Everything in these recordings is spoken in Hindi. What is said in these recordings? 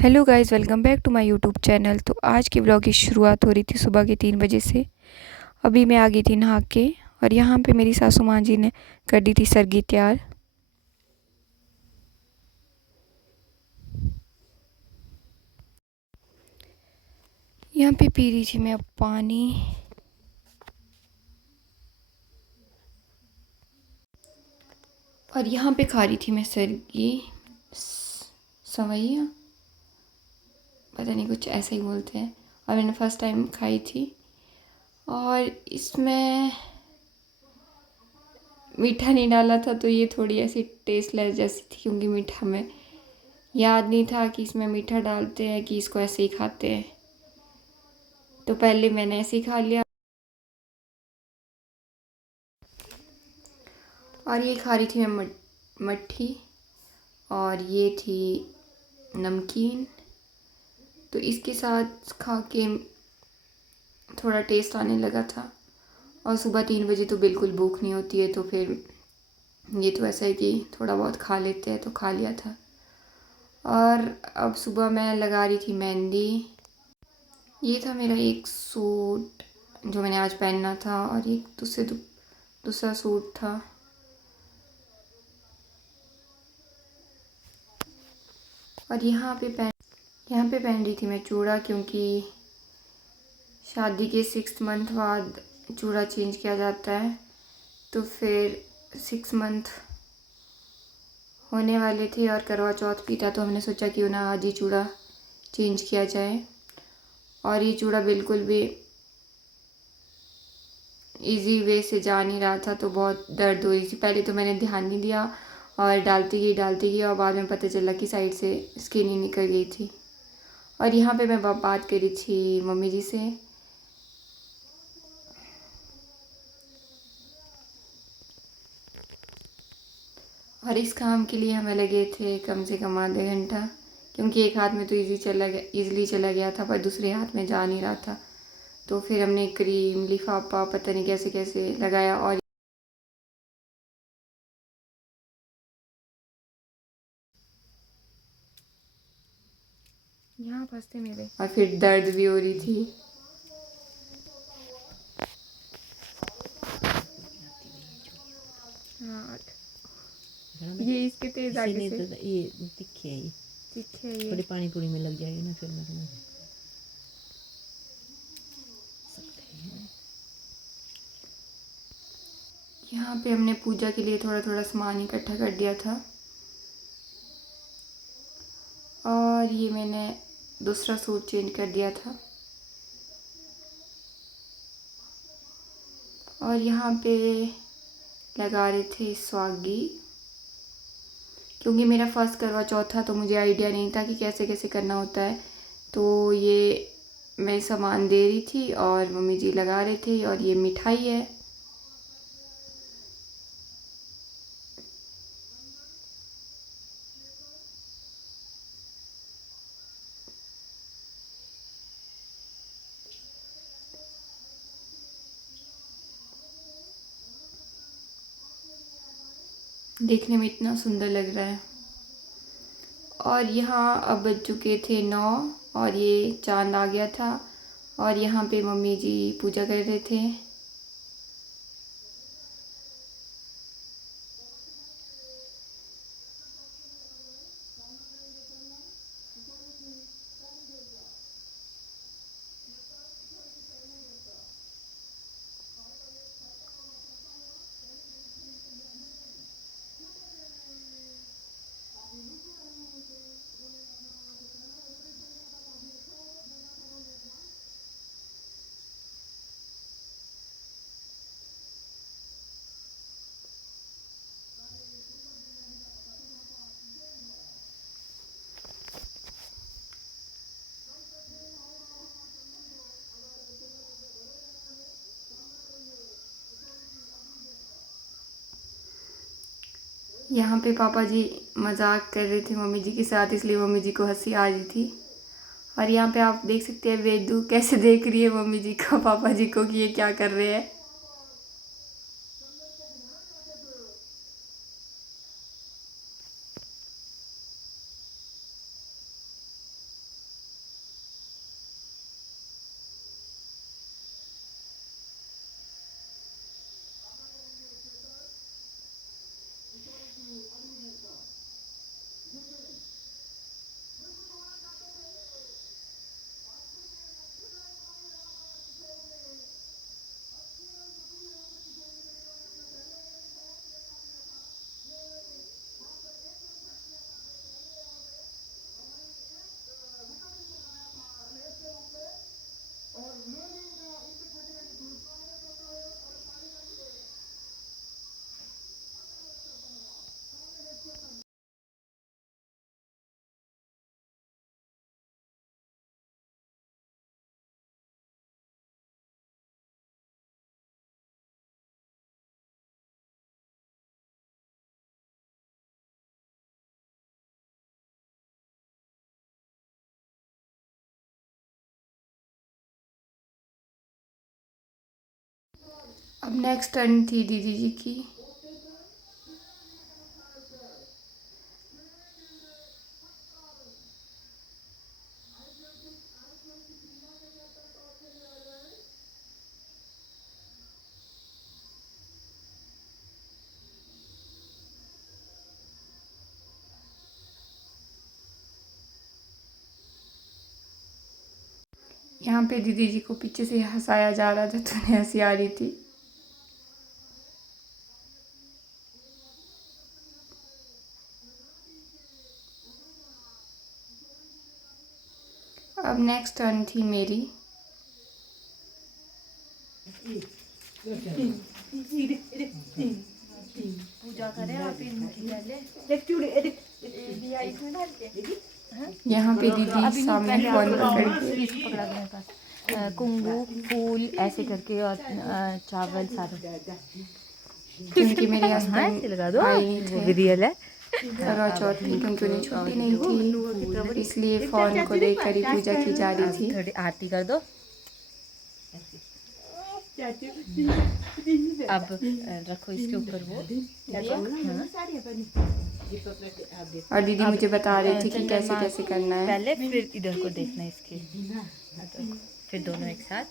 Hello guys, welcome back to my YouTube channel. तो आज की व्लॉग की शुरुआत हो रही थी सुबह के 3 बजे से। अभी मैं आ गई थी नहा के और यहाँ पे मेरी सासू माँ जी ने कर दी थी सरगी तैयार। यहाँ पे पी रही थी मैं अब पानी। और यहाँ पे खा रही थी मैं सरगी सवैया, पता नहीं कुछ ऐसा ही बोलते हैं। और मैंने फर्स्ट टाइम खाई थी और इसमें मीठा नहीं डाला था, तो ये थोड़ी ऐसी टेस्टलेस जैसी थी, क्योंकि मीठा में याद नहीं था कि इसमें मीठा डालते हैं कि इसको ऐसे ही खाते हैं। तो पहले मैंने ऐसे ही खा लिया। और ये खा रही थी मैं मट्ठी, और ये थी नमकीन। तो इसके साथ खा के थोड़ा टेस्ट आने लगा था। और सुबह 3 बजे तो बिल्कुल भूख नहीं होती है, तो फिर ये तो ऐसा है कि थोड़ा बहुत खा लेते हैं, तो खा लिया था। और अब सुबह मैं लगा रही थी मेहंदी। ये था मेरा एक सूट जो मैंने आज पहनना था, और एक दूसरा सूट था। और यहाँ पे पहन रही थी मैं चूड़ा, क्योंकि शादी के 6 मंथ बाद चूड़ा चेंज किया जाता है। तो फिर 6 मंथ होने वाले थे और करवा चौथ भी था, तो हमने सोचा क्यों ना आज ही चूड़ा चेंज किया जाए। और ये चूड़ा बिल्कुल भी इजी वे से जा नहीं रहा था, तो बहुत दर्द हो रही थी। पहले तो मैंने ध्यान नहीं दिया और डालती गई और बाद में पता चला कि साइड से स्किन ही निकल गई थी। और यहाँ पे मैं बात करी थी मम्मी जी से। और इस काम के लिए हमें लगे थे कम से कम आधे घंटा, क्योंकि एक हाथ में तो ईज़िली चला गया था, पर दूसरे हाथ में जा नहीं रहा था। तो फिर हमने क्रीम लिफाफा पता नहीं कैसे कैसे लगाया, और यहाँ फंसते मेरे। और फिर दर्द भी हो रही थी। हाँ, ये इसके तेज आगे से तो ये तिखे है, ये तीखे है ये। थोड़ी पानी पूरी में लग जाएगी ना, फिर मैं समझ सकते हैं। यहाँ पे हमने पूजा के लिए थोड़ा थोड़ा सामान इकट्ठा कर दिया था। और ये मैंने दूसरा सूट चेंज कर दिया था। और यहाँ पे लगा रहे थे स्वागी, क्योंकि मेरा फर्स्ट करवा चौथ था, तो मुझे आइडिया नहीं था कि कैसे कैसे करना होता है। तो ये मैं सामान दे रही थी और मम्मी जी लगा रहे थे। और ये मिठाई है। देखने में इतना सुंदर लग रहा है। और यहाँ अब बज चुके थे 9 और ये चांद आ गया था। और यहाँ पे मम्मी जी पूजा कर रहे थे। यहाँ पे पापा जी मजाक कर रहे थे मम्मी जी के साथ, इसलिए मम्मी जी को हंसी आ रही थी। और यहाँ पे आप देख सकते हैं वेदू कैसे देख रही है मम्मी जी को, पापा जी को, कि ये क्या कर रहे हैं। अब नेक्स्ट टर्न थी दीदी जी की। यहाँ पे दीदी जी को पीछे से हंसाया जा रहा था तो उन्हें हंसी आ रही थी। अब नेक्स्ट टर्न थी मेरी। पूजा करें आप इनकी पहले यहाँ पे दीदी सामने फोन पकड़ के पकड़ा मेरे पास कुंगू फूल ऐसे करके और चावल सारा क्योंकि मेरे हस्बैंड लगा दो आए नहीं वो थे भी रियल है करवा चौथ की, क्योंकि उन्हें छुट्टी नहीं थी, इसलिए फोन को देखकर ही पूजा की जा रही थी। थोड़ी आरती कर दो। अब रखो इसके ऊपर वो और दीदी मुझे बता रही थी कि कैसे कैसे करना है। पहले फिर इधर को देखना है इसके, फिर दोनों एक साथ।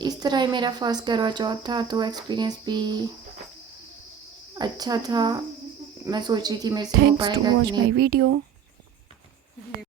इस तरह ही मेरा फर्स्ट करवा चौथ था, तो एक्सपीरियंस भी अच्छा था। मैं सोच रही थी मेरे से हो पाएगा कि नहीं। video.